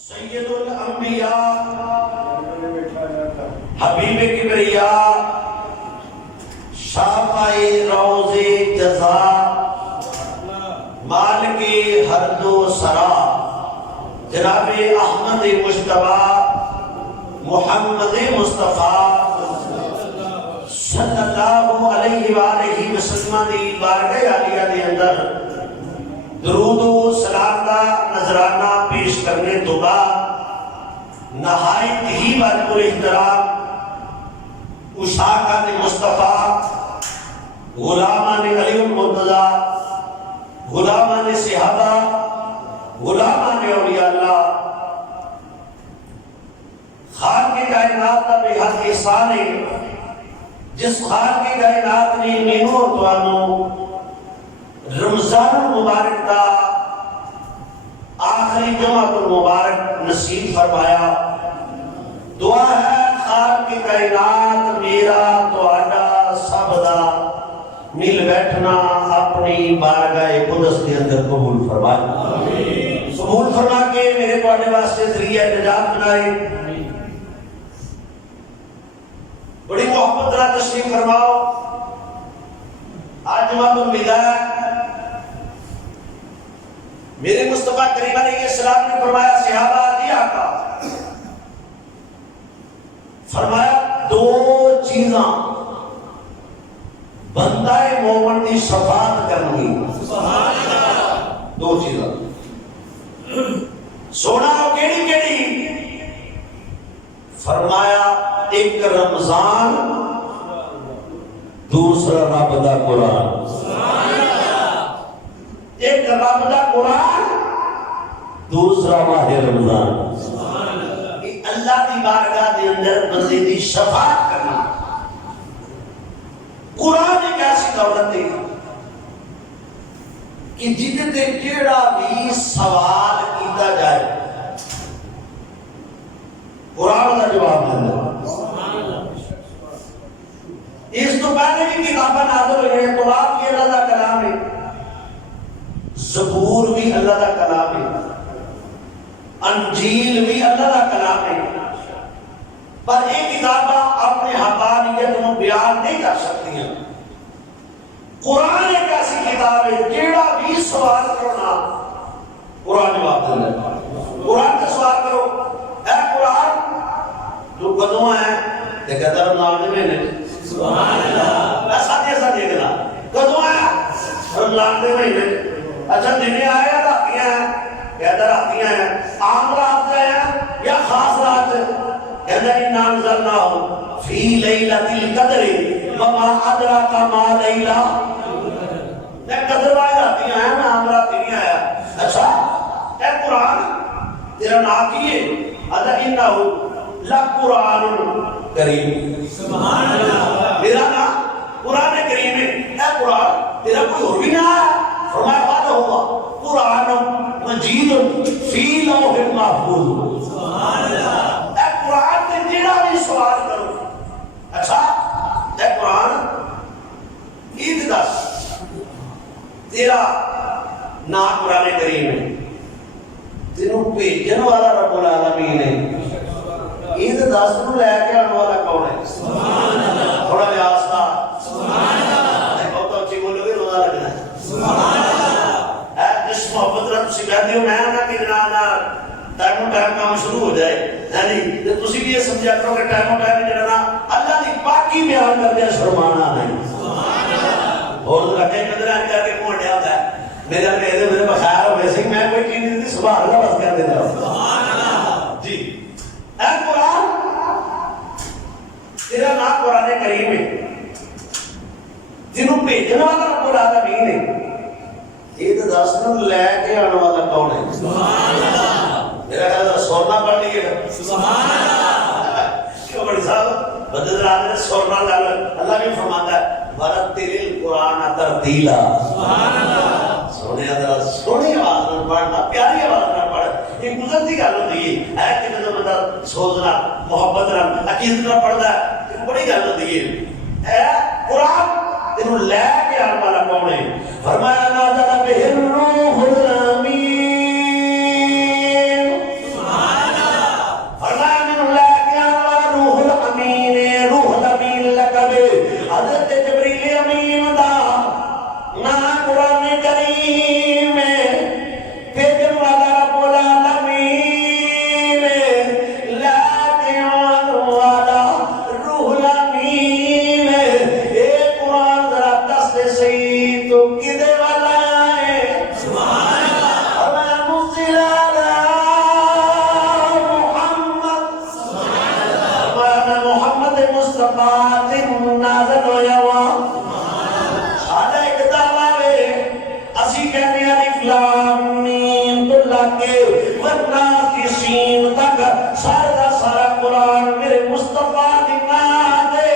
سید الانبیاء حبیب کبریا شافع روز جزا مالک ہر دو سرا جناب احمد مجتبی محمد مصطفیٰ صلی اللہ علیہ وآلہ وسلم دی بارگاہ عالیہ دے اندر درود و سلام کا نذرانہ پیش کرنے تو بعد نہایت ہی واجب الاحترام اشاقہ مصطفیٰ غلامان علی المرتضیٰ غلامان صحابہ غلامان اولیاء اللہ خالق کائنات کا بے حد احسان ہے جس خالق کائنات نے مینوں توانوں رمضان المبارک کا آخری جمعہ المبارک نصیب فرمایا. دعا ہے خالق کائنات میرا تہاڈا سب دا مل بیٹھنا اپنی بارگاہ قدس کے اندر قبول فرمائے. قبول فرما کے میرے تہاڈے واسطے ذریعہ نجات بنائے. بڑی محبت نال تشریف فرماؤ. آج جمعہ الوداع میرے مصطفیٰ کریم علیہ السلام نے فرمایا صحابہ دیا کا فرمایا دو چیزاں بندہ مومن کی شفاعت کرنی. دو چیزاں سونا کیڑی کیڑی فرمایا ایک رمضان دوسرا رب دا قرآن. ایک رب دا قرآن دوسرا ماہ رمضان. اللہ کی بارگاہ دے اندر بندے دی شفاعت کرنا. قرآن ایک ایسی دولت ہے کہ جدے تے جیڑا بھی سوال کیتا جائے قرآن کا جواب دینا. اس تو پہلے بھی کتابیں نازل ہوئی ہیں. قرآن بھی اللہ کا کلام ہے, زبور بھی اللہ کا کلام ہے, انجیل بھی اللہ کا کلام ہے. پر یہ کتاباں اپنے حقانیت کو بیان نہیں کر سکتی ہیں. قرآن ایک ایسی کتاب ہے جیڑا بھی سوال کرو نا قرآن جواب دینا. قرآن کا سوال کرو اے قرآن تو کدوں ہے تے کہتا رمضان دے مہینے. سبحان اللہ. ایسا ایسا دیکھنا کدوں ہے رمضان دے مہینے. اچھا دن آیا راتیاں ہیں کہتا راتیاں ہیں عام رات کا ہے یا خاص رات کہتا اِنَّا أَنزَلْنَاهُ فِي لَيْلَةِ الْقَدْرِ وَمَا أَدْرَاكَ مَا لَيْلَةٌ. میں قدر والی راتیاں ہیں, میں عام رات نہیں آیا. اچھا اے قرآن تیرا نام کی ہے؟ اَذَا إِنَّهُ لَقُرْآنٌ کریم. سبحان اللہ. میرا نام قرآن کریم ہے. اے قرآن تیرا کوئی اور بھی نہ ہے؟ فرمایا وعدہ ہوا قرآن مجید فی لوح محفوظ. سبحان اللہ. اے قرآن تے جیڑا بھی سوال کرو. اچھا اے قرآن عید دس تیرا نام قرآن کریم ہے, تینوں بھیجن والا رب العالمین ہے. عید دس نو لے کے آنے والا کون ہے؟ سبحان اللہ. تھوڑا لحاظ تھا. سبحان اللہ. بہت اچھی بولو گے روزہ رکھنا ہے. سبحان اللہ. اے جس محبت رب سے کہتے ہو میں نہ کہ نہ ٹائم کام شروع ہو جائے یعنی تو تسی بھی یہ سمجھا کرو کہ ٹائم جڑا نا اللہ دی پاکی بیان کر دیا شرمانا نہیں. سبحان اللہ. اور ذرا کہیں مدر آن کر کے پہنچیا ہوتا ہے میرا کہہ دے میرے بخیر ہو ویسے میں کوئی چیز نہیں تھی سبحان اللہ بس کر دیتا ہوں. سبحان اللہ. جی اے قرآن تیرا نام قرآن کریم ہے, تینوں بھیجنے والا رب العالمین ہے. عید دس نو لے کے آنے والا کون ہے؟ سبحان اللہ. میرا خیال ہے سورنا پڑھ لیے. سبحان اللہ. کیوں بڑی صاحب بدر آدھے سورنا ڈال اللہ بھی فرماتا ہے وَرَتِّلِ الْقُرْآنَ تَرْتِيلًا. سبحان اللہ. سونے ذرا سونی آواز میں پڑھنا, پیاری آواز میں پڑھ. یہ گزرتی گل ہوتی ہے کہ جب بندہ سوچنا محبت نال عقیدت نال پڑھدا ہے بڑی گل ہوتی ہے. اے قرآن تینوں لے کے آنے والا کون ہے؟ فرمایا نازل بہ الروح الامین. سبحان کدے والا ہے سبحان اللہ فرمایا نزل علی محمد سبحان اللہ فرمایا محمد مصطفی نازل ہویا وا سادہ ایک دعویٰ ہے اسی کہنے الف لام میم تو لگے ورنہ کی سین تک سارا سارا قرآن میرے مصطفیٰ دی نام دے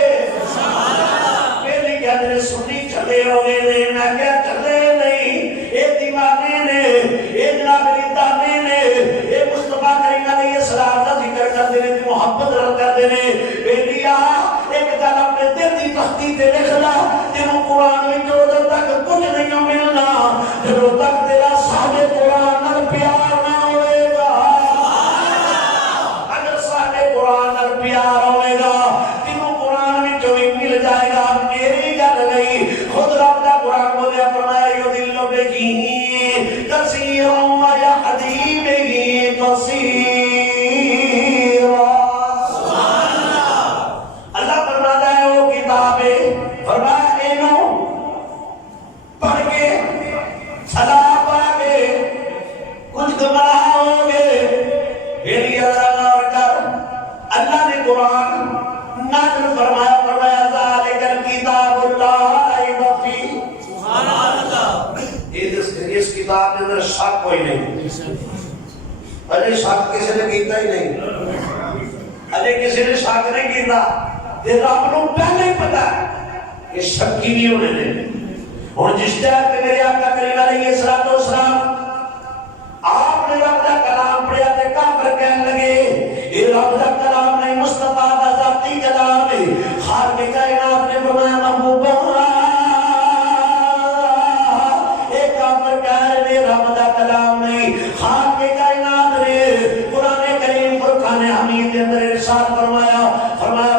پہلی کہنے سنی چلے ہوئے نے میں کیا چلے نہیں اے دیوانے نے اے جناب ریدانے نے اے مصطفیٰ کریم علیہ السلام کا ذکر کر دینے دی محبت رکھ کر دینے پہلی ایک دن اپنے دل دی تختی تے لکھنا تینوں قرآن میں جو تک کچھ نہیں ملنا جو تک تیرا صاحب قرآن نر پیار نہ ہوئے گا اگر صاحب قرآن نر پیار ہوئے گا تینوں قرآن میں جو مل جائے گا میری گل نہیں خود رب دا قرآن بولے فرمایا یضل بہ کثیرا ویہدی بہ کثیرا فرمایا اینو پڑھ کے سلام پاگے کچھ گمراہ ہوگے میری اللہ اور کر اللہ نے قرآن نازل فرمایا فرمایا ذالک الکتاب لا ریب فیہ سبحان اللہ اس کتاب کے اندر شک کوئی نہیں اجے شک کسی نے کیتا ہی نہیں اجے کسی نے شک نہیں کیتا تے رب نوں پہلے ہی پتہ ہے یہ شکی نہیں ہونے دے اور جس طرح کہ میرے آقا کریم علیہ السلام آپ نے رب دا کلام پڑھیا تے کافر کہنے لگے یہ رب دا کلام نہیں مصطفیٰ دا ذاتی کلام ہے خالق کائنات نے فرمایا محبوبا ایک کافر کہہ رہے رب دا کلام نہیں خالق کائنات نے قرآن کریم فرقان حمید کے اندر ارشاد فرمایا فرمایا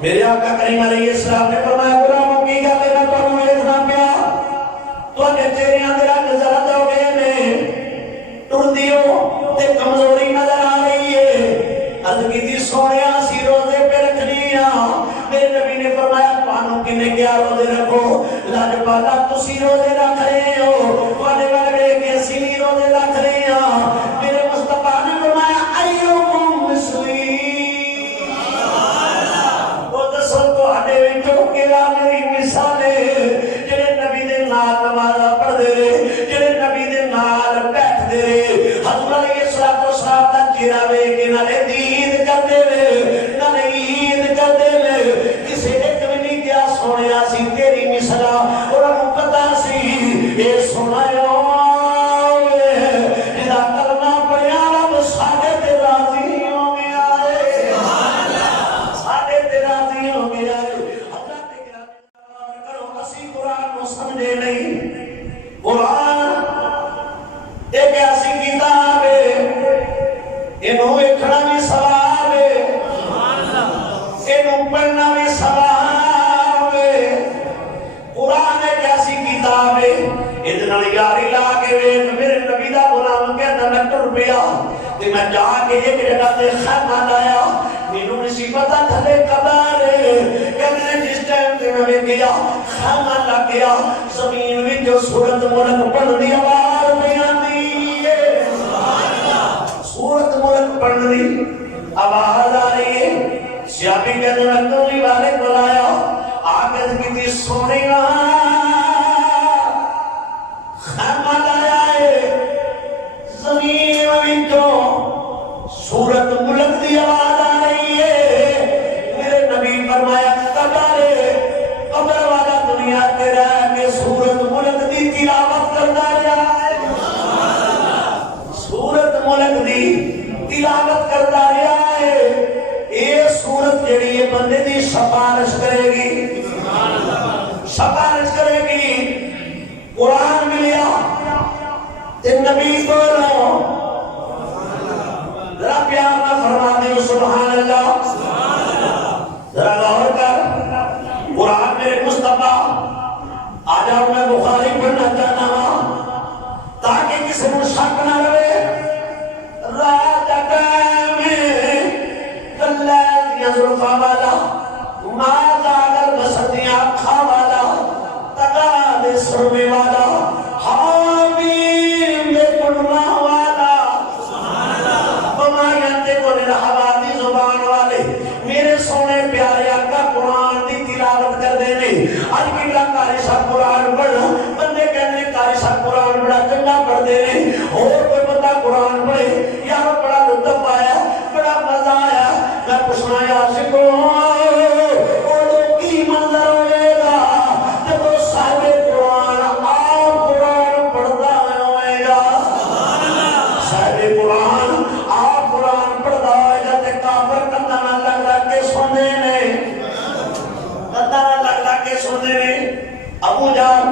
میرے آقا کریم علیہ السلام نے فرمایا غلاموں کی گل نہ کرو اسلام پیا تو تیرے اندر نظر آ گئے نے ٹردیو تے کمزوری نظر آ رہی ہے عرض کی سونیا سی روزے پہ رکھنی میرے نبی نے فرمایا پانوں کی نے کیا روزے رکھو لاج پالا تسی روزے رکھ رہے ہو والے والے کے اسی روزے رکھ رہے ہیں میرے مصطفیٰ نے فرمایا ایوکم مسلی میری مثال جڑے نبی دے نال نماز پڑھ دے جڑے نبی دے نال بیٹھ دے حضور علیہ السلام دا چہرہ ویکھ کے نالے دید کر دے نالے عید کر دے کسے ایک بھی نہیں کیا سونیا سی تیری مثال قرآن کو سمجھے نہیں. قرآن ایک ایسی کتاب ہے انہوں اکھنا بھی ثواب ہے, انہوں پڑھنا بھی ثواب ہے. قرآن ایک ایسی کتاب ہے اتنا یاری لا کے میرے نبی دا غلام کہتا میں ٹر پیا تے میں جا کے ایک جگہ تے خیمہ لایا, مینوں نہیں سی پتہ تھلے قبر ہے. کہنے جس ٹائم تے میں گیا خیمہ لگ گیا, زمین وچ سورت ملک پڑھن دی آواز پئی آندی ہے. سورت ملک پڑھن دی آواز آ رہی ہے. سیابی کہنے میں کوئی والے کو لایا آگت کی تھی سونے گا خیمہ لایا ہے, زمین وچوں سورت ملک دی آواز آ رہی ہے. میرے نبی فرمایا قبر والا دنیا تے رہ کے سورت ملک دی تلاوت کرتا رہا ہے, سورت ملک دی تلاوت کرتا رہا ہے. یہ سورت جڑی ہے بندے دی سفارش کرے گی, سفارش کرے گی. قرآن ملیا تے نبی کو ذرا پیار نہ فرما دے سبحان اللہ. ذرا غور کر, قرآن میرے مصطفیٰ آ جاؤ میں بخاری پڑھنا چاہنا ہوں تاکہ کسی کو شک نہ رہے. رات میں کلیل یزرفا والا ماذا اگر بسدیاں کھا والا تقاد سرمے والا حامیم بے کنما والا بمائیانتے کو نرحوادی زبان والے میرے سونے پیارے آقا قرآن دی تلاوت کر دینے. آج کی بلا کاری صاحب قرآن پڑھنا بندے کہنے کاری صاحب قرآن بڑا چنگا پڑھ دینے, اور کوئی بندہ قرآن پڑھے یارو بڑا لطف آیا بڑا مزہ آیا. میں پوچھنا یا عاشقوں اور کی منظر ہوئے گا جب وہ صاحب قرآن آپ قرآن پڑھتا ہوئے گا, صاحب قرآن آپ قرآن پڑھتا ہوئے گا تے کافر کندہ نہ لگ لگ کے سونے میں, کندہ نہ لگ لگ کے سونے میں. ابو جان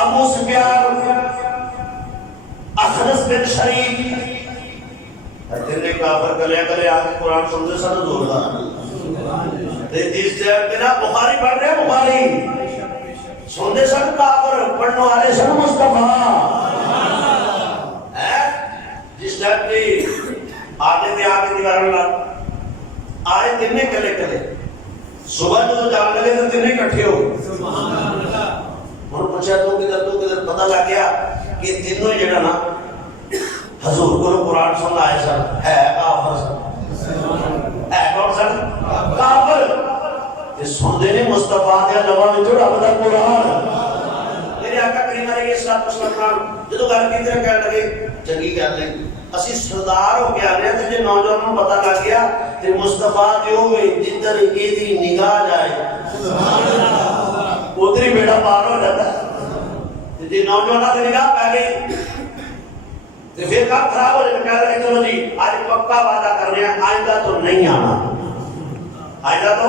ابو سفیان اخرس بن شریف تیرے کافر کلیا کلے آگے قرآن سنتے سن دور دا اس ٹائم پہ نا بخاری پڑھ رہے ہیں, بخاری سنتے سن کافر پڑھنے والے سن مصطفیٰ. جس ٹائم پہ آگے دے آگے دیوار اللہ آئے تینے کلے کلے صبح جو جان لگے تو تینے کٹھے ہو. اور پوچھا تو کدھر پتہ لگ گیا کہ تینوں جڑا نا حضور کو قرآن سننا ہے سن ہے کافر سن, ہے کون سن کافر. یہ سن دینے مصطفیٰ دیا لبا میں جڑا بدا قرآن. میرے آقا کریم علیہ السلام جدو گھر کی طرح کہنے لگے چنگی کہہ لیں اسی سردار ہو کے آنے ہیں تجھے نوجوانوں پتہ لگ گیا کہ مصطفیٰ دیو میں جدر ایدی نگاہ جائے ادھر ہی بیٹا پار ہو جاتا ہے. جی نوجوانہ سے نگاہ پہ گئی تو پھر کام خراب ہو جائے, کہہ رہے چلو جی آج پکا وعدہ کر رہے ہیں آئندہ تو نہیں آنا, آئندہ تو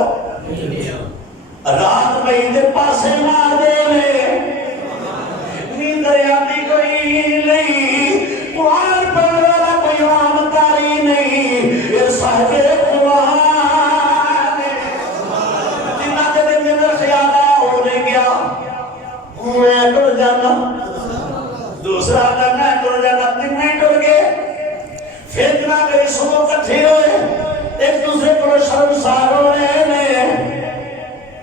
رات میں ہی پاسے مار دے رہے نیندر آتی کوئی نہیں, قرآن پڑھ والا کوئی عام تاری نہیں. یہ صاحب قرآن جنہ کے دن میں خیالہ ہونے گیا میں ٹر جانا, دوسرا کرنا ہے ٹر جانا, تین نہیں ٹر گئے. پھر جنا کری صبح کٹھے ہوئے ایک دوسرے کو شرمسار ہو رہے ہیں.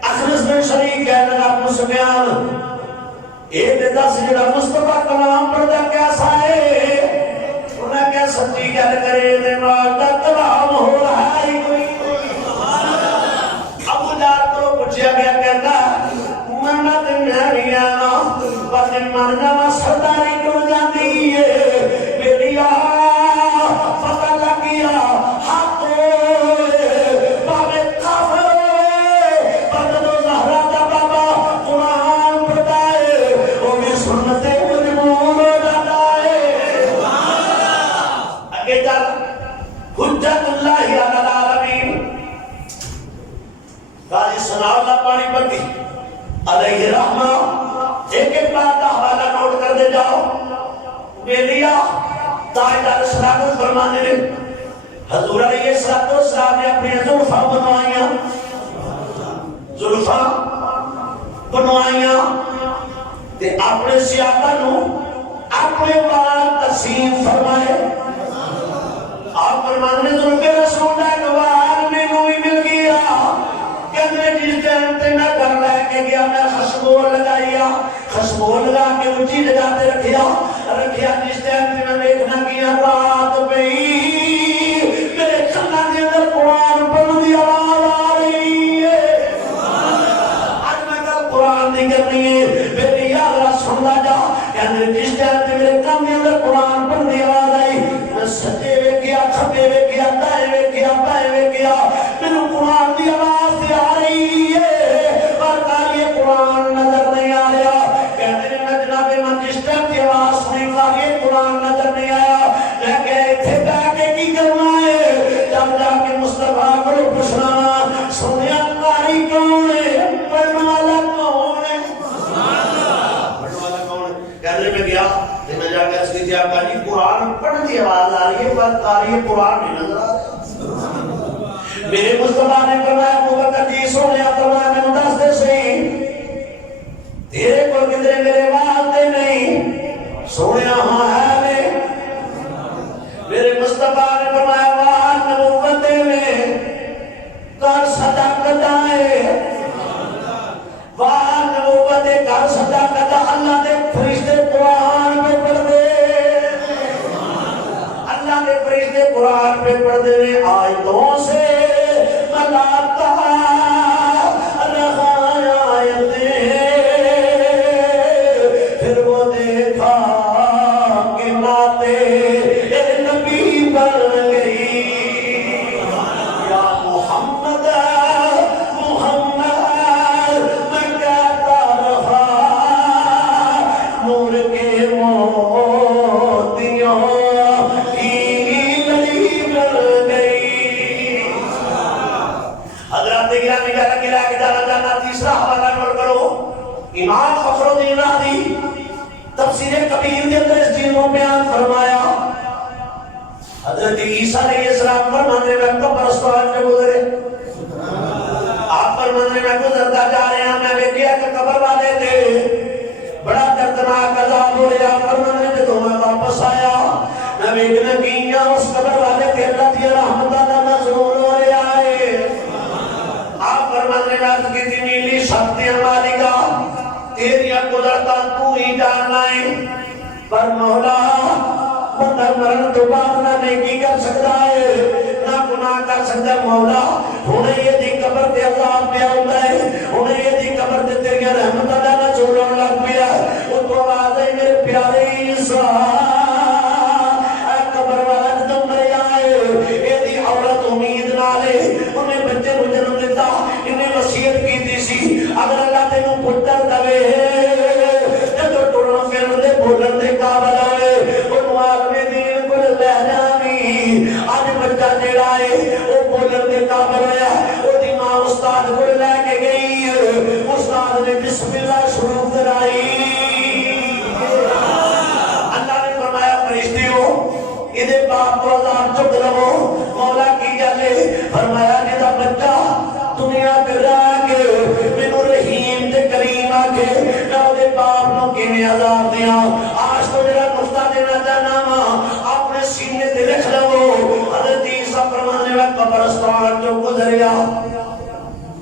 اخرس میں شریک کہنے لگا ابو سفیان اے دیتا سے جڑا مصطفیٰ کلام پڑھتا کیسا ہے؟ انہیں کیا سچی گل کرے دماغ کا کلام ہو رہا ہے کوئی. ابو جار کو پوچھا گیا کہتا مرنا تے نہیں آنا بس مرنا وا سرداری ٹر جاتی ہے. میری پتہ لگ گیا حق پاوے کافر بدلو زہرا دا بابا قرآن پڑھتا ہے وہ بھی سنتے مجبور ہو جاتا ہے. اگے چل حجت اللہ علی العالمین قاضی ثناء اللہ پانی پتی علیہ علیہ رحمہ ایک ایک بات کا حوالہ نوٹ کر دے جاؤ. بیلیا تاجدار صداقت فرمانے نے حضور علیہ السلام نے اپنی زلفاں بنوائیاں تے اپنے سیاقہ نو اپنے بال تقسیم فرمائے. آپ فرمانے ظلم رسول دا گوار میں نوی مل گیا کہ میں جس ٹائم تے میں گھر لے کے گیا میں خشبو لگایا خشبو لگا کے اونچی جگہ تے رکھیا جس ٹائم تے میں دیکھنا کیا رات پئی میرے کاناں دے اندر قرآن پڑھن دی آواز آ رہی ہے. اج میں کل قرآن دی کرنی ہے میری یاد سندا جا کہ جس ٹائم تے میرے کان دے اندر قرآن پڑھن دی آواز آئی میں سجے ویکھیا کھبے ویکھیا دائیں ویکھیا بائیں ویکھیا مینوں قرآن دی آواز تے آ رہی ہے پر کاری قرآن نظر نہیں آ رہا. کہتے ہیں میں جناب من جس ٹائم کی آواز سنی کاری قرآن نظر نہیں آیا میں کہ اتنے بیٹھ کے کی کرنا ہے جب جا کے مصطفیٰ کو پوچھنا سنیا کاری کون ہے پڑھنے والا کون ہے پڑھنے والا کون ہے. کہتے میں گیا میں جا کے اس کی جاب کاری قرآن پڑھنے کی آواز آ رہی ہے پر کاری قرآن نہیں نظر آ رہا. میرے مصطفیٰ نے فرمایا ابو بکر جی سنیا فرمایا میں دس دے صحیح تیرے کو کدھر میرے واسطے نہیں سنیا ہاں ہے میں. میرے مصطفیٰ نے فرمایا وہاں نبوت میں کر صداقت آئے وہاں نبوت کر صداقت اللہ دے فرشتے قرآن پہ پڑھ دے اللہ دے فرشتے قرآن پہ پڑھ دے آیتوں سے ملاتا رہا آیتیں پھر وہ دیکھا کہ باتیں نبی بن گئی. یا محمد محمد میں کہتا رہا نور کے موتیوں کی لڑی بن گئی. حضرات گرامی گلا کے جانا جانا تیسرا حوالہ نوٹ کرو. امام فخر الدین رازی تفسیر کبیر کے اندر اس چیز کو بیان فرمایا. حضرت عیسیٰ علیہ السلام فرمانے میں قبرستان میں گزرے آپ فرمانے میں گزرتا جا رہے ہیں میں دیکھیا کہ قبر والے تھے بڑا دردناک عذاب ہو رہا. فرمانے میں تو میں واپس آیا میں دیکھنا کیا اس قبر والے کے اللہ کی رحمت کا مظہور ہو رہا ہے. آپ فرمانے میں عرض کی تھی نیلی شکتیاں مالکا تیری قدرتا تو ہی جاننا ہے پر مولا بندہ مرن تو بعد نہ نیکی کر سکتا ہے نہ گناہ کر سکتا ہے. مولا انہیں یہ دی قبر تے عذاب پہ ہوتا ہے انہیں یہ دی قبر تے تیری رحمت اللہ نہ چھوڑن لگ پیا. ان کو آواز ہے میرے پیارے عیسیٰ اے قبر والا جدوں مرے آئے یہ دی عورت امید نہ لے انہیں بچے کو جنم دیتا انہیں وصیت کی تھی سی اگر اللہ تینوں پتر دوے جدو ٹرن پھرن دے بولن دے قابل ہوئے انہوں عالم دین کو لہنامی آج بچہ جڑا ہے وہ بولن دے قابل ہویا وہ دی ماں استاد کو لے کے گئی استاد نے بسم اللہ شروع کرائی. اللہ نے فرمایا فرشتیوں ادھے باپ کو عذاب چک لو. مولا کی گلے فرمایا جدا بچہ دنیا پہ رہ کے مینوں رحیم تے کریم آکے میں وہ دے باپ نو کیویں عذاب دیاں. آج تو جڑا نقطہ دینا چاہنا وا اپنے سینے تے لکھ لو. حضرت عیسیٰ فرمانے میں قبرستان جو گزریا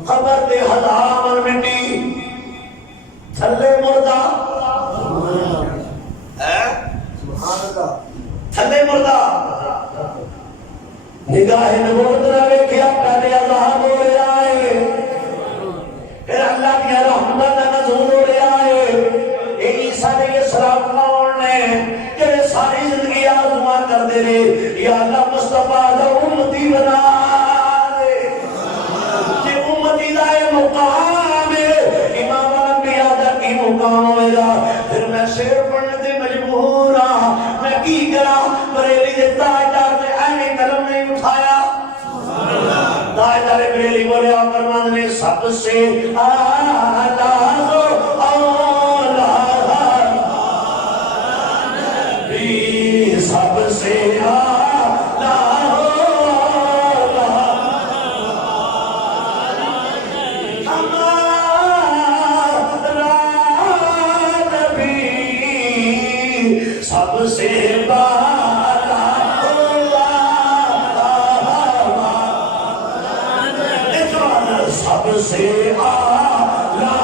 قبر تے ہزار مٹی تھلے مردہ تھلے مردہ نگاہ نبوت نہ ویکھیا پہلے عذاب ہو رہا ہے پھر اللہ کی رحمت نزول ہو رہا ہے. عیسیٰ علیہ السلام کون نے کہ ساری زندگی آزما کرتے رہے یا اللہ مصطفیٰ دا امتی بنا دے کہ امتی دا مقام ہے امام الانبیاء دا کی مقام ہوئے گا. پھر میں شعر پڑھنے دے مجبور ہاں میں کی کرا بریلی دے تاجدار میں این قلم نہیں اٹھایا. تاجدار بریلی بولے فرمان نے سب سے اعلیٰ سب سے بالا سب سے اعلیٰ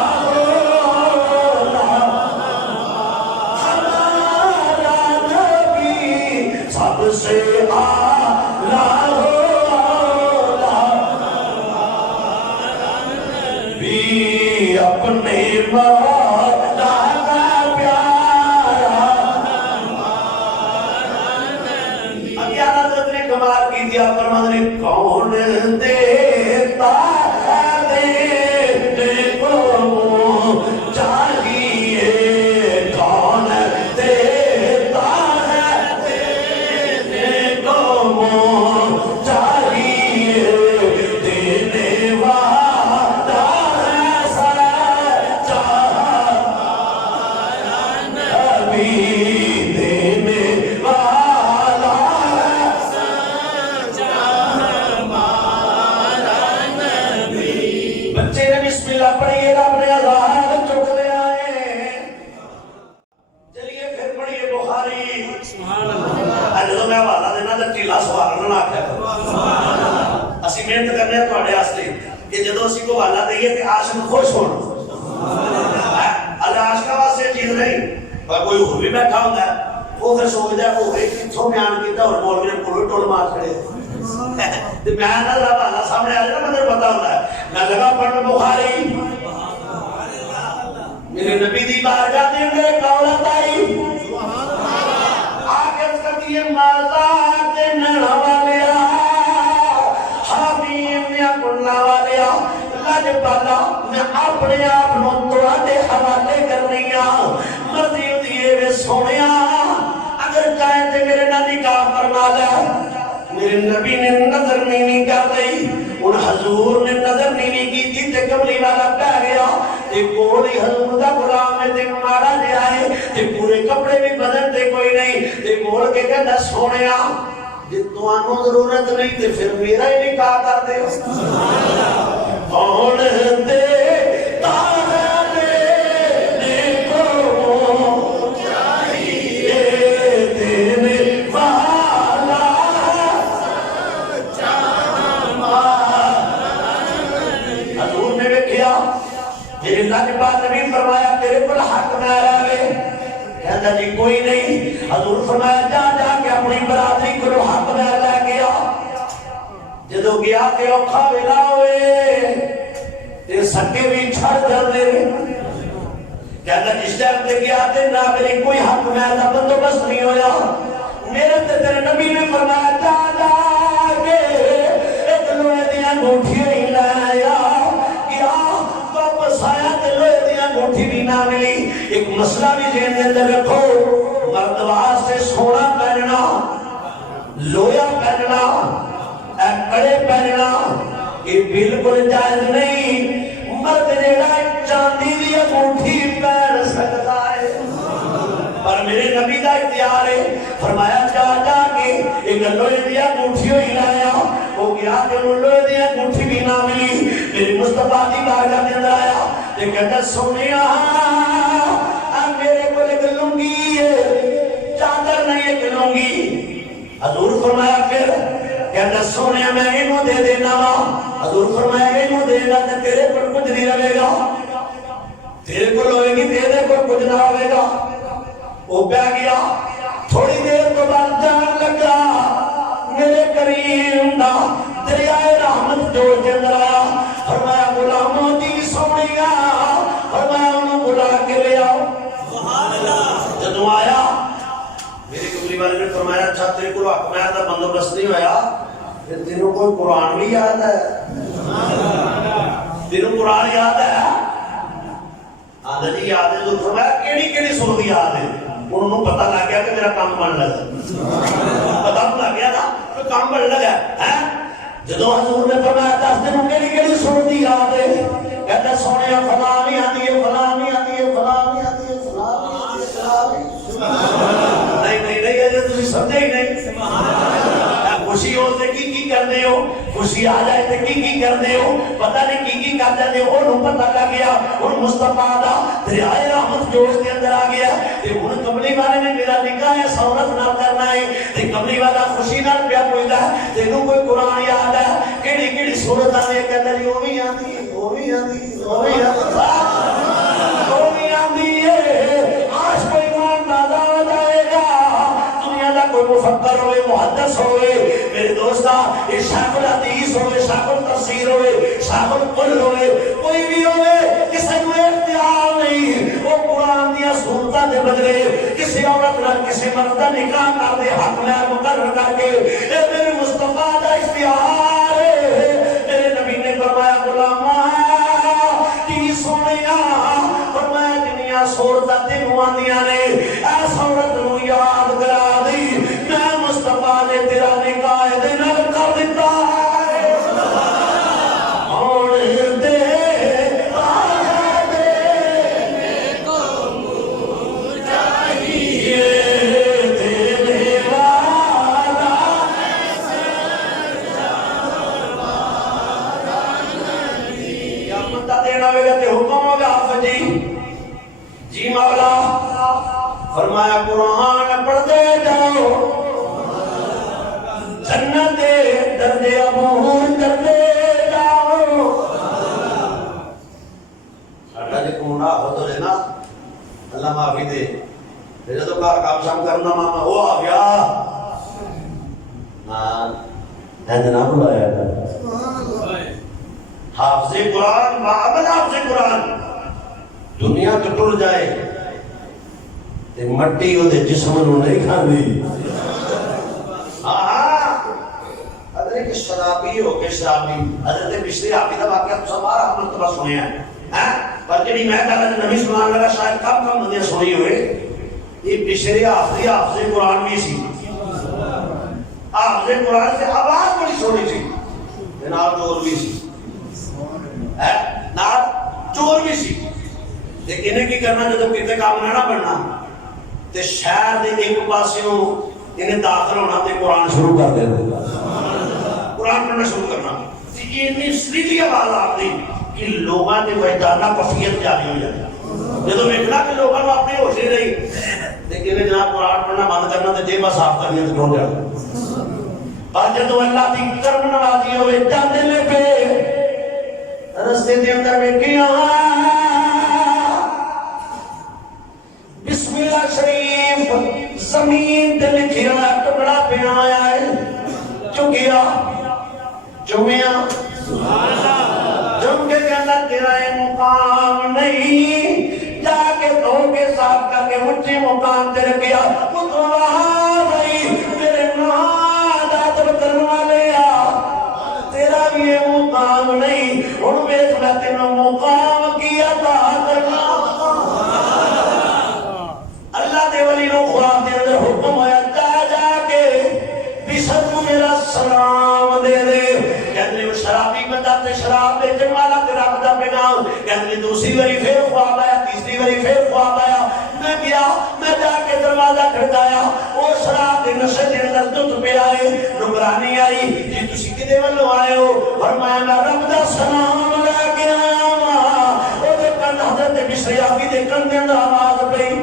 ہمارا نبی سب سے اعلیٰ بھی اپنے مولا کا پیارا اب یاد حضرت نے کمال کی دیا فرمایا نے کون دیتا خوش ہونا عاشقاں واسطے چیز نہیں پر کوئی ہو بھی بیٹھا ہوتا ہے وہ پھر سوچتا ہے وہ کتوں بیان کیتا اور مولوی نے پورے ٹول مار کھڑے تو میں نظر حوالہ سامنے آ جائے مجھے پتا ہوتا ہے میں لگا پڑھنے بخاری میرے نبی دی بارگاہ دے میرے قولت آئی آگے کرتی ہے مازا دن والیا حبیب نے اپنا والیا لج پالا میں اپنے آپ نو تواڈے حوالے کرنی مرضی دیے وے سونیا اگر چاہے تے میرے نال نکاح فرما لے میرے نبی نے نظر نہیں کر دی ان حضور نے نظر نہیں کی تھی تے کملی والا کہہ گیا تے کوئی حضور دا غلام ہے تے مارا جے آئے تے پورے کپڑے بھی بدن تے کوئی نہیں تے بول کے کہندا سونیا جے تانوں ضرورت نہیں تے پھر میرا ہی نکاح کر دے کون دے نبی فرمایا تیرے پر حق نہ رہے کہتا جی کوئی نہیں حضور فرمایا جا جا کے اپنی برادری کو حق نہ لے گیا جدو گیا کہ اوکھا ویلا ہوئے تے سکے بھی چھڑ جاندے کہتا جس ٹائم تے گیا تے نہ میرے کوئی حق نہ دا بندوبست نہیں ہویا میرے تے تیرے نبی نے فرمایا جا جا کے ایک لوہے دی انگوٹھی ہی لایا سایا تے لوہے دی انگوٹھی بھی نہ ملی ایک مسئلہ بھی ذہن دے اندر رکھو مرد واسطے سونا پہننا لویا پہننا کڑے پہننا یہ بالکل جائز نہیں مرد جیڑا چاندی دی انگوٹھی پہن سکتا ہے پر میرے نبی دا اختیار ہے فرمایا جا جا کے ایک لوہے دی انگوٹھی ہوئی لایا وہ گیا کہ انہوں لوہے دی انگوٹھی بھی نہ ملی میری مصطفیٰ دی بارگاہ دے اندر آیا تے کہتا سونیا میرے کو ایک لنگی ہے چادر نہیں ایک لنگی حضور فرمایا پھر کہتا سونیا میں انہوں دے دینا حضور فرمایا انہوں دے گا تے تیرے پر کچھ نہیں رہے گا تیرے کو ہوئے گی تیرے پر کچھ نہ ہوئے گا وہ بہ گیا تھوڑی دیر تو بعد جان لگا میرے کریم دا دریائے رحمت جوڑ کے اندر آیا فرمایا غلاموں جی سونیا فرمایا انہوں بلا کے لے آؤ جدوں آیا میرے کملی والے نے فرمایا اچھا تیرے کو حکمہ دا بندوبست نہیں ہویا پھر تینوں کوئی قرآن بھی یاد ہے تینوں قرآن یاد ہے آدھا جی یاد ہے تو فرمایا کیڑی کیڑی سورت یاد ہے انہوں پتہ لگ گیا کہ میرا کام بن لگا پتہ لگ گیا نا کہ کام بن لگا ہے جدو حضور نے فرمایا دس دنوں کیڑی کیڑی سورت یاد ہے کہتا سونے فلاں بھی آتی ہے فلاں بھی آتی ہے فلاں بھی آتی ہے فلاں بھی آتی ہے نہیں یہ تسی سمجھے ہی نہیں خوشی ہو تے کی کرنے ہو خوشی آ جائے تے کی کرنے ہو پتہ نہیں کی کر جاندے ہو انہوں پتہ لگ گیا اور مصطفیٰ دا دریائے رحمت جوش کے اندر آ گیا تے ہن کملی والے نے میرا نکاح ہے عورت نال کرنا ہے تے کملی والا خوشی نال پیا پوچھدا تینوں کوئی قرآن یاد ہے کیڑی کیڑی سورت آندی ہے کہندا جی وہ بھی آندی ہے وہ بھی آندی ہے وہ بھی آندی ہے آج کوئی ایمان تازہ ہو جائے گا دنیا دا کوئی مفکر ہوئے محدث ہوئے میرے دوستا یہ شیخ الحدیث ہوئے شیخ التفسیر ہوئے شیخ القل ہوئے کوئی بھی ہوئے کسی کو اختیار نہیں وہ قرآن دیا سورتاں دے بدلے کسی عورت نہ کسی مرد دا نکاح کر دے حق میں مقرر کر کے اے میرے مصطفیٰ دا اختیار ہے میرے نبی نے فرمایا غلامہ کی سنیا فرمایا جنیا سورتاں تینوں آندیاں نے ایس عورت نو یاد کرا دی میں مصطفیٰ نے تیرا نکاح دے نال کر دیتا ہے اور دے جی مولا فرمایا قرآن پڑھتے جاؤ جنت درجے عبور کرتے جاؤ ساڈا جے کونا ہو تو نا اللہ معافی دے جب تو کار کام شام کرنا ماما وہ آ گیا نہ بلایا حافظ قرآن معبد حافظ قرآن دنیا تو ٹر جائے تے مٹی وہ دے جسم نو نہیں کھاندی حضرت کہ شرابی ہو کے شرابی حضرت بشری حافظ دا واقعہ تو سبارہ مرتبہ سنیا ہے پر جڑی میں کہا نبی سنان لگا شاید کم بندے سنی ہوئے یہ بشری حافظ قرآن بھی سی حافظ قرآن سے آواز بڑی سونی سی نال چور بھی سی نال چور بھی سی لیکن انہیں کی کرنا جب کتے کام نہ بننا تے شہر دے ایک پاسیوں انہیں داخل ہونا تے قرآن شروع کر دے قرآن پڑھنا شروع کرنا یہ اتنی سلیٹی آواز آتی کہ لوگاں دے وحدانہ کفیت جاری ہو جاتا جب ویکھنا کہ لوگاں کو اپنی ہوش نہیں رہی لیکن انہیں جناب قرآن پڑھنا بند کرنا تے جیبا صاف کرنی تے ٹوٹ جاتا پر جب اللہ دی کرم نوازی ہوئے جاندے لے پہ رستے دے اندر ویکھیاں بسم اللہ شریف زمین دے لکھیا ٹکڑا پہ آیا ہے چکیا چمیا جم کے کہنا تیرا مقام نہیں جا کے دو کے ساتھ کر کے مجھے مقام تے رکھیا مطلع بھائی تیرے نادات کرنے والے تیرا بھی یہ مقام نہیں ان میں تینوں مقام کیا تھا کرنا اللہ دے ولی نو خواب دے اندر حکم ہویا جا کے بشر کو میرا سلام دے دے کہتے وہ شرابی بندہ تے شراب بیچن والا تے رب دا پیغام کہتے دوسری باری پھر خواب آیا تیسری باری پھر خواب آیا میں گیا میں جا کے دروازہ کھڑکایا وہ شراب دے نشے دے اندر دودھ پہ آئے نگرانی آئی جی تسی کدے والوں آئے ہو فرمایا میں رب دا سلام لے کے آیا وہ دے کن حضرت بشری آبی دے کن دے اندر آواز پئی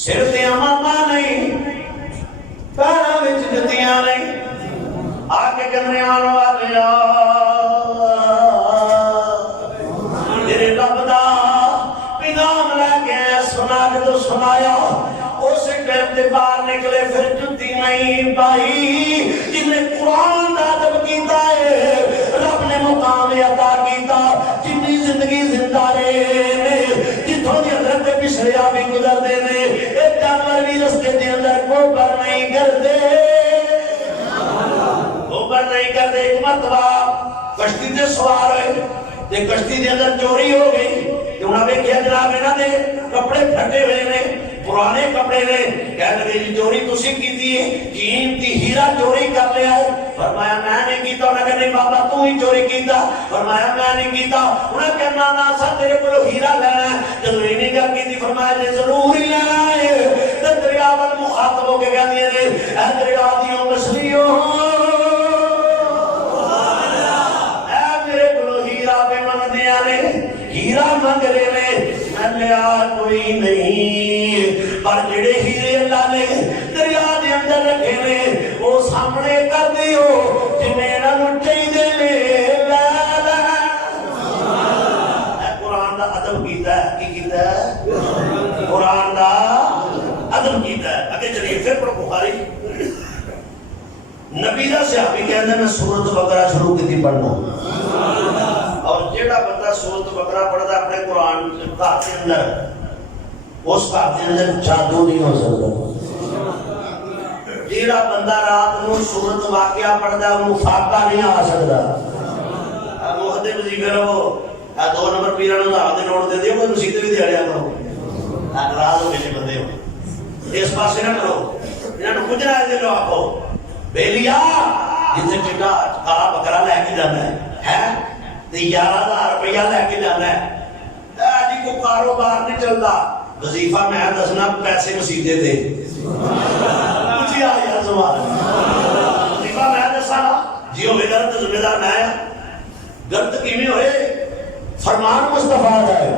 سر تے امامہ نہیں پیرا وچ جتیاں نہیں آکے کہنے آن والے تیرے رب دا پیغام لے کے سنا کے تو سنایا اسے ٹائم تے باہر نکلے پھر جتی نہیں پائی جن نے قرآن دا ادب کیتا ہے رب نے مقام عطا کیتا جنی زندگی زندہ رہے جتوں دی حضرت پچھڑیا بھی گزر دے نے ایک جانور بھی رستے دے اندر کوبر نہیں کرتے کوبر نہیں کرتے ایک مرتبہ کشتی تے سوار ہوئے تے کشتی دے اندر چوری ہو گئی کہ انہاں ویکھیا جناب انہاں دے کپڑے پھٹے ہوئے نے پرانے کپڑے نے کہنے لگے جی چوری تسی کیتی ہے قیمتی ہیرا چوری کر لیا ہے فرمایا میں نہیں کیتا انہاں کہ نہیں بابا تو ہی چوری کیتا فرمایا میں نہیں کیتا انہاں کہ نانا سا تیرے کو ہیرا لینا ہے جب نہیں کر کیتی فرمایا جی ضرور ہی لینا ہے تے دریا وال مخاطب ہو کے کہندی نے اے دریا دیوں مچھلیوں ہیرا منگ رہے نے چلیا کوئی نہیں، پر جڑے ہیرے اللہ نے دریا دے اندر رکھے نے وہ سامنے کر دیو کہ میرا نٹی دے لے قرآن دا ادب کیتا ہے، کی کیتا ہے؟ قرآن دا ادب کیتا ہے۔ اگے چلیے پھر پڑھو بخاری۔ نبی دا صحابی کہندے میں سورۃ بقرہ شروع کی پڑھنا، اور جیڑا بندہ سورۃ بقرہ پڑھدا اپنے قرآن گھر کے اندر، اس گھر کے اندر جادو نہیں ہو سکتا۔ جیڑا بندہ رات نو سورۃ واقعہ پڑھدا انہوں فاقہ نہیں آ سکتا۔ محدے وظیفے رہو 2 نمبر پیران دا ہاتھ نوٹ دے دیو کوئی مسیدے بھی دیڑیا کرو، ناراض ہو کے بندے ہو اس پاسے نہ کرو، انہاں نوں کچھ نہ دے لو آکھو بیلیا جتنے چٹا کالا بکرا لے کے جانا ہے تے 11,000 روپیہ لے کے جانا ہے، جی کو کاروبار نہیں چلتا، وظیفہ میں دسنا پیسے مسیدے دے پوچھیا یار سوال، وظیفہ میں دسنا جی ہوئے غلط ذمہ دار میں غلط کیویں ہوئے؟ فرمان مصطفیٰ دا ہے۔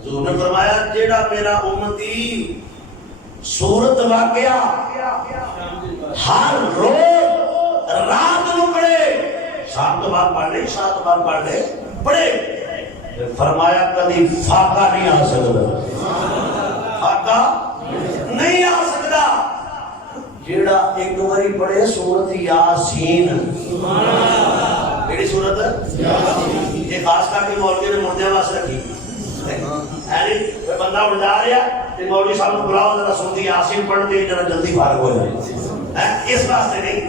حضور نے فرمایا جیڑا میرا امتی سورۃ واقعہ ہر روز رات نو پڑھے، شام تو بعد پڑھ لے، شام تو بعد پڑھ لے، پڑھے، فرمایا کبھی فاقہ نہیں آ سکتا، فاقہ نہیں آ سکتا۔ جیڑا ایک باری پڑھے سورۃ یاسین، کیڑی سورۃ؟ یہ خاص کر کے مولوی نے مردیاں واسطے رکھی، یعنی بندہ اٹھ جا رہا ہے مولوی صاحب کو بلاؤ ذرا سورۃ یاسین پڑھ کے ذرا جلدی فارغ ہو جائے، اس واسطے نہیں۔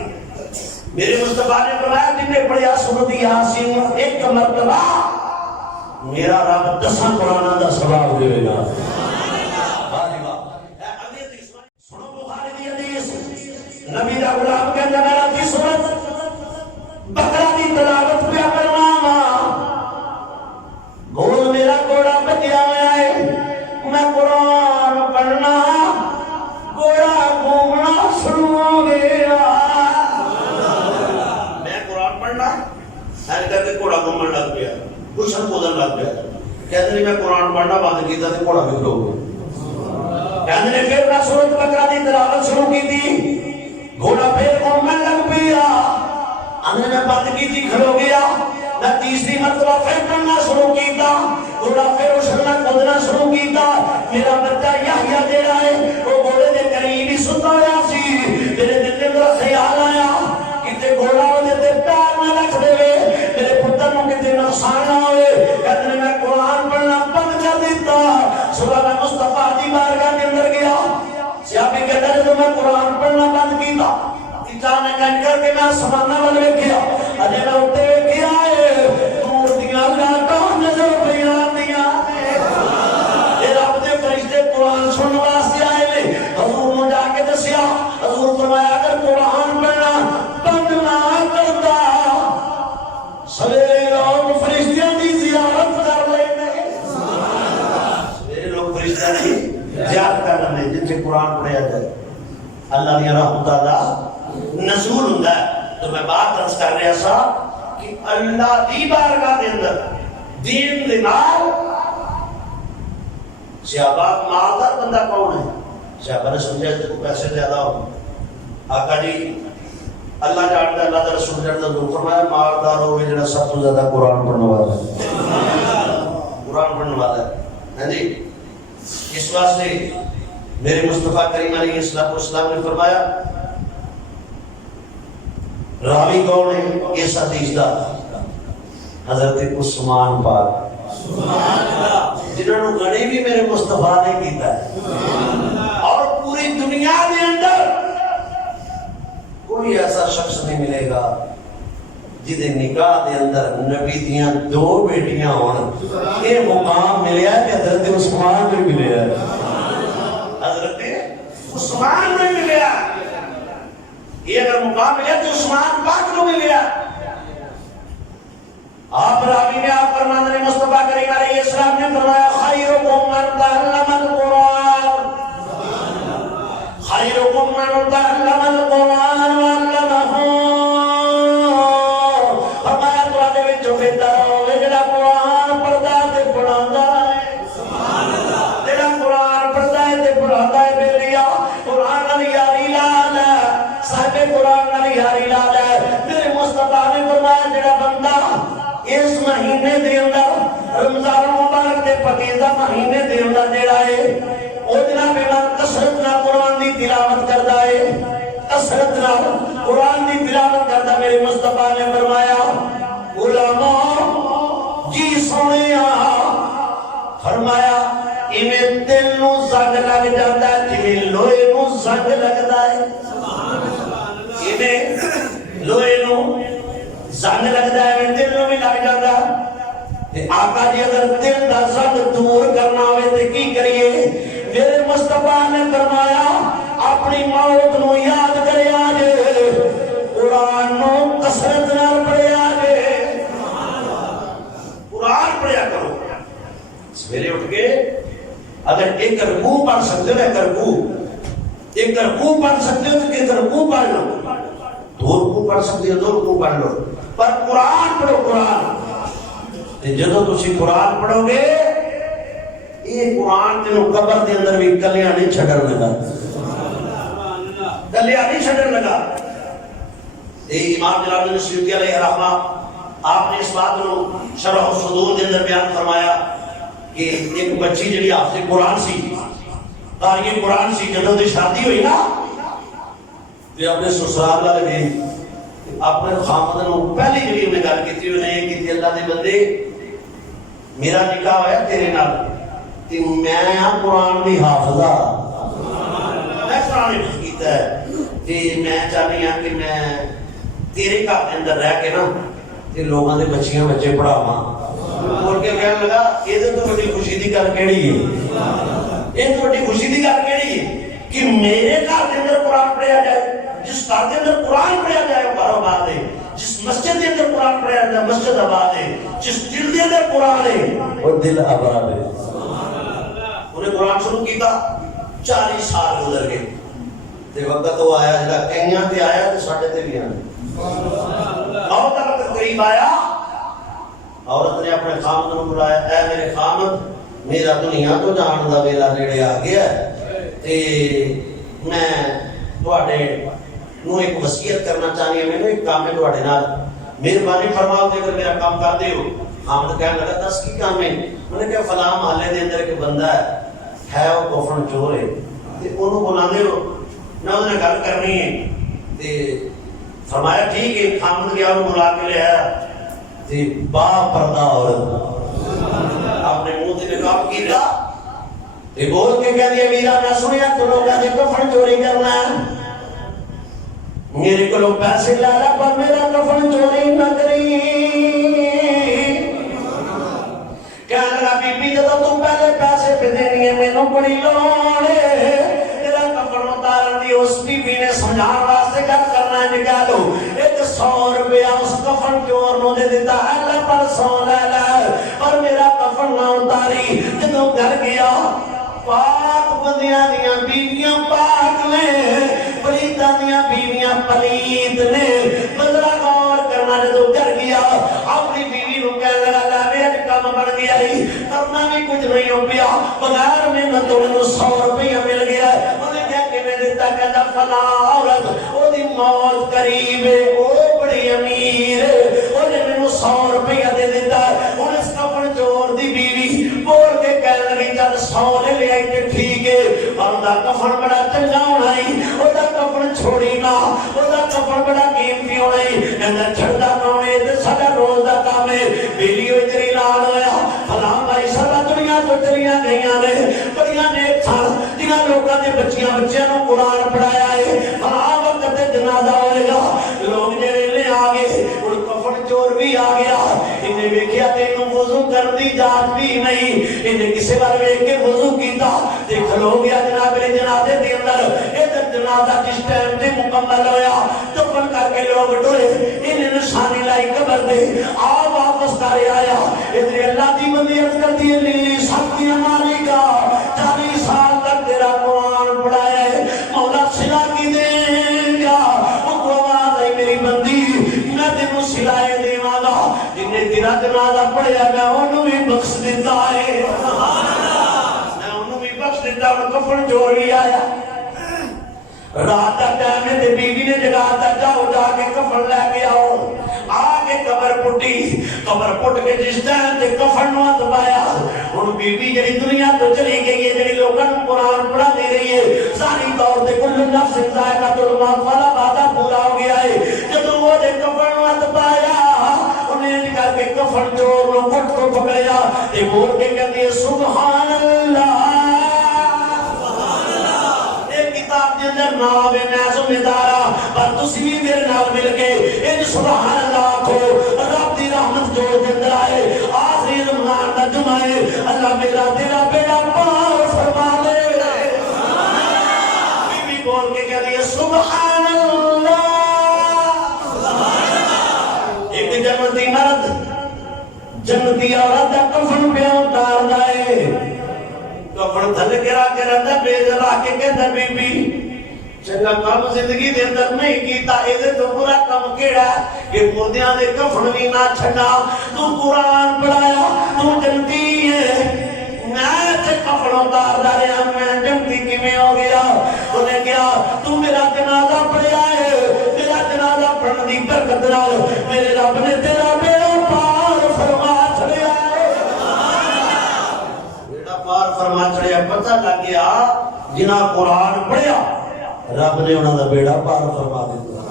میرے مصطفیٰ نے فرمایا جن نے پڑھیا سورۃ یاسین ایک مرتبہ میرا رب 10 قرآن دا ثواب دے گا۔ سنو بخاری دی حدیث، نبی دا غلام کہندا میرا دی سورۃ بقرہ دی تلاوت پیا کرنا گول میرا گوڑا بچیا ہوا ہے، میں قرآن پڑھنا گوڑا گھومنا شروع ہو گیا، میں قرآن پڑھنا ایسے کر کے گھوڑا گھومن لگ گیا، کشن کودن لگ گیا، کہتے نہیں میں قرآن پڑھنا بند کیتا تے گھوڑا بھی کھلو گیا، کہتے نے پھر میں سورۃ بقرہ دی تلاوت شروع کی تھی، گھوڑا پھر گھومن لگ پیا، اندر میں بند کی تھی کھلو گیا، میں تیسری مرتبہ پھر پڑھنا شروع کیتا، گھوڑا پھر اچھلنا کودنا شروع کیتا، میرا بچہ یحییٰ جیڑا ہے وہ گھوڑے دے قریب ہی ستا ہوا سی، میرے دل میں میرا خیال آیا کتے گھوڑا وہ دے پیار نہ رکھ دے میرے پتر نوں کتے نقصان نہ ہوئے، کہتے میں قرآن پڑھنا بند کر دیتا، صبح میں مصطفیٰ دی بارگاہ کے اندر گیا، صحابی کہتا ہے جب میں قرآن پڑھنا بند کیتا، اچانک کر کے میں سمانا بل ویکھیا، اجے میں اٹھے ویکھیا ہے مورتیاں لاٹاں نظر پہ آندیاں نے، اے رب دے فرشتے قرآن سنن واسطے آئے نے، حضور نے جا کے دسیا، حضور فرمایا اگر قرآن پڑھنا بند نہ کرتا سویرے لوگ فرشتیاں دی زیارت کر لیندے، سویرے لوگ فرشتیاں دی زیارت کر لیندے جن سے قرآن پڑھیا جائے، اللہ دی رحمت دا نزول ہوندا ہے۔ تو میں بات عرض کر رہا سا کہ اللہ دی بارگاہ دے اندر دین دے نال صحابہ مالدار بندہ کون ہے؟ صحابہ نے سمجھا کہ کو پیسے زیادہ ہو، آقا جی اللہ جانتا ہے، اللہ دا رسول جانتا ہے، فرمایا مالدار ہوئے جنہا سب تو زیادہ قرآن پڑھنے والا ہے، قرآن پڑھنے والا ہے جی۔ اس واسطے میرے مصطفیٰ کریم علیہ السلام نے فرمایا راوی کون ہے اس حدیث دا؟ حضرت عثمان پاک، جنہوں نے گھڑی بھی میرے مصطفیٰ نے کیتا ہے، اور پوری دنیا کے اندر کوئی ایسا شخص نہیں ملے گا جدے نکاح دے اندر نبی دیاں 2 بیٹیاں ہون، یہ مقام ملیا ہے کہ حضرت عثمان کو ملیا ہے، حضرت عثمان کو ملیا، یہ اگر مقام ملیا تو عثمان پاک کو ملیا۔ آپ راوی میں آپ فرمان نے مصطفیٰ کریم علیہ السلام نے فرمایا خیرکم من تعلم القرآن، خیرکم من تعلم القرآن وعلمہ، فرمایا تو آدھے وچوں بہتر ہوئے جڑا قرآن پڑھدا تے پڑھاوندا ہے۔ دے پاکیزہ مہینے دے اندر جڑا ہے او جناب امام کثرت نال قرآن دی تلاوت کردا ہے، کثرت نال قرآن دی تلاوت کردا۔ میرے مصطفیٰ نے فرمایا علماء جی سنیا، فرمایا ایویں دل نو زنگ لگ جاتا ہے جویں لوہے نو زنگ لگدا ہے، ایویں لوہے نو زنگ لگدا ہے ایویں دل نو بھی لگ جاتا ہے۔ آقا جی اگر دل دا زنگ دور کرنا ہوئے تے کی کریے؟ میرے مصطفیٰ نے فرمایا اپنی موت نو یاد کرے آجے، قرآن نو کثرت نال پڑھے آجے، قرآن پڑھیا کرو۔ سویرے اٹھ کے اگر ایک رکوع پڑھ سکتے ہو، ایک رکوع پڑھ سکتے ہو تو ایک رکوع پڑھ لو، دو رکوع پڑھ سکتے ہو دو رکوع پڑھ لو، پر قرآن پڑھو۔ قرآن جدو تسی قرآن پڑھو گے یہ قرآن تینوں قبر دے اندر بھی کلیاں نہیں چھڑن لگا، کلیاں نہیں چھڑن لگا۔ امام جلال الدین سیوطی علیہ الرحمہ آپ نے اس بات کو شرح الصدور دے اندر بیان فرمایا کہ ایک بچی جڑی حافظ قرآن سی، قاری قرآن سی، جدوں دی شادی ہوئی نا تے اپنے سسرال والے بھی اپنے خامد نو پہلی جڑی انہیں گل کیتی انہیں یہ کیتی اللہ دے بندے میرا نکاح ہوا تیرے نال تے میں قرآن دی حافظہ، میں قرآن حفظ کیتا ہے تے میں چاہنی ہاں کہ میں تیرے گھر دے اندر رہ کے نا تے لوگاں دے بچیاں بچے پڑھاواں۔ بول کے کہنے لگا یہ تو بڑی خوشی دی گل کیڑی ہے، یہ تو بڑی خوشی دی گل کیڑی ہے کہ میرے گھر دے اندر قرآن پڑھیا جائے، جس گھر دے اندر قرآن پڑھیا جائے وہ گھر آباد ہے، جس مسجد دے اندر قرآن پڑھیا جائے مسجد آباد ہے، جس دل دے اندر قرآن ہے وہ دل آباد ہے۔ انہیں قرآن شروع کیتا 40 سال گزر گئے تے وقت وہ آیا جدا کئیاں تے آیا تے ساڈے تے بھی آیا، موت کا وقت قریب آیا، عورت نے اپنے خامد کو بلایا، اے میرے خامد میرا دنیا تو جان دا ویلا نیڑے آ گیا ہے تے میں تواڈے نو ایک وصیت کرنا چاہنی ہے، مینوں ایک کام ہے تواڈے نال، مہربانی فرماؤ تے اگر میرا کام کر دیو۔ خامد کہنے لگا دس کی کام ہے؟ انہوں نے کہا فلاں محلے دے اندر ایک بندہ ہے وہ کفن چور ہے تے اونوں بلا دیو، میں انہوں نے گل کرنی ہے تے فرمایا ٹھیک ہے۔ خامد گیا انہوں بلا کے لے آیا تے با پردہ عورت اپنے منہ تے نقاب کیتا تے بول کے کہہ دیا میرا نہ سنیا تو لوگاں دے کفن چوری کرنا ہے، میرے کو لوگ پیسے لا لا پر میرا کفن چوری نہ کری۔ کہنے لگا بی بی جب تم پہلے پیسے پہ دینی ہے مینوں بڑی لوڑ ہے، تیرا کفن اتارن دی اس بی بی نے سمجھان واسطے گل کرنا ہے نکالو 100 روپیہ اس کفن چور نو دے دیتا ہے، اللہ پر 100 لے لے پر میرا کفن نہ اتاری۔ جدوں گھر گیا پاک بندیاں دیاں بیویاں پاک نے، پلیتاں دیاں بیویاں پلیت نے، بندرا غور کرنا جدوں گھر گیا اپنی بیوی نو کہنے لگا میرا کام بن گیا ہی کرنا بھی کچھ نہیں ہو پیا، بغیر محنت انہوں 100 روپیہ مل گیا۔ انہیں کہا کہ میں دیتا کہتا فلاں عورت او دی موت قریب ہے، او بڑی امیر ہے، انہیں میں 100 روپیہ دے دیتا ہے۔ انہیں اس کفن چور دی بیوی بول کے کہنے لگی چل 100 لے لے آئی تے ٹھیک ہے، بندہ کفن بڑا چنگا ہونا ہی، او دا کفن چھوڑی نہ، او دا کفن بڑا قیمتی ہونا ہی، اندر چھڑتا کامے تے ساڈا روز دا کام ہے۔ بیلی ہوئی تیری لال ہویا فلاں بھائی سارا دنیا تو چلیاں گئیاں نے بڑیاں نیک سن جنہاں لوگاں دے بچیاں نوں قرآن پڑھایا ہے، فلاں وقت تے جنازہ ہوئے گا، لوگ جڑے لے آ گئے ہن کفن چور بھی آ گیا، انہیں ویکھیا تے انہوں وضو کرن دی جاچ بھی نہیں، انہیں کسے وال ویکھ کے وضو کیتا تے کھلو گیا جناب میرے جنازے دے اندر۔ ادھر جنازہ جس ٹائم تے مکمل ہویا دفن کر کے لوگ ٹرے، انہیں نشانی لائی قبر دے آ واپس کرے آیا، ادھر اللہ دی بندیت کرتی ہے نیلی سختی ہماری کا 40 سال تک تیرا قرآن پڑھایا ہے، مولا صلہ کی دیں گا، وہ کو آواز ہے میری بندی میں تینوں صلائے دیواں گا، جن نے تیرا جنازہ پڑھیا میں انہوں بھی بخش دیتا ہے، میں انہوں بھی بخش دیتا ہوں۔ کفن چور بھی آیا رات کا ٹائم ہے تے بیوی نے جگاتا جاؤ جا کے کفن لے کے آؤ، آگے قبر پٹی، قبر پٹ کے جس ٹائم تے کفن نو ہتھ پایا ہن بیوی جڑی دنیا تو چلی گئی ہے، جڑی لوگوں کو قرآن پڑھا دے رہی ہے، ظاہری طور تے کل نفس ذائقۃ الموت والا وعدہ پورا ہو گیا ہے۔ جدوں وہ دے کفن وقت پایا، انہیں کر کے کفن چور نو کٹ کو پکڑیا تے بول کے کہندی ہے سبحان اللہ۔ کتاب کے اندر نام ہے میں ذمہ دارا، پر تسی بھی میرے نال مل کے ان سبحان اللہ کو رب دی رحمت جوڑ دے اندر آئے۔ آخری رمضان دا جمعہ ہے، اللہ میرا تیرا بیڑا پار فرما دے۔ بی بی بول کے کہہ دیے سبحان اللہ۔ ایک جنتی مرد جنتی عورت دا کفن پہ اتار دائے، کفن تھل گرا کے رہتا بے ذرا کے کہتا بی بی چنگا کام زندگی دے اندر نہیں کیتا، ایدے تو برا کام کیڑا کہ مردیاں دے کفن بھی نہ چھڑا، تو قرآن پڑھایا، تو جنتی ہے، میں تے کفن اتار دا رہا، میں جنتی کی میں ہو گیا۔ انہیں کیا تو میرا جنازہ پڑھیا ہے، میرا جنازہ پڑھنے دی برکت نال میرے رب نے تیرا بیڑا پار فرما چھڑیا ہے۔ بیڑا پار فرما چھڑیا، پتہ لگ گیا جنہاں قرآن پڑھیا رب نے انہاں دا بیڑا پار فرما دیتا۔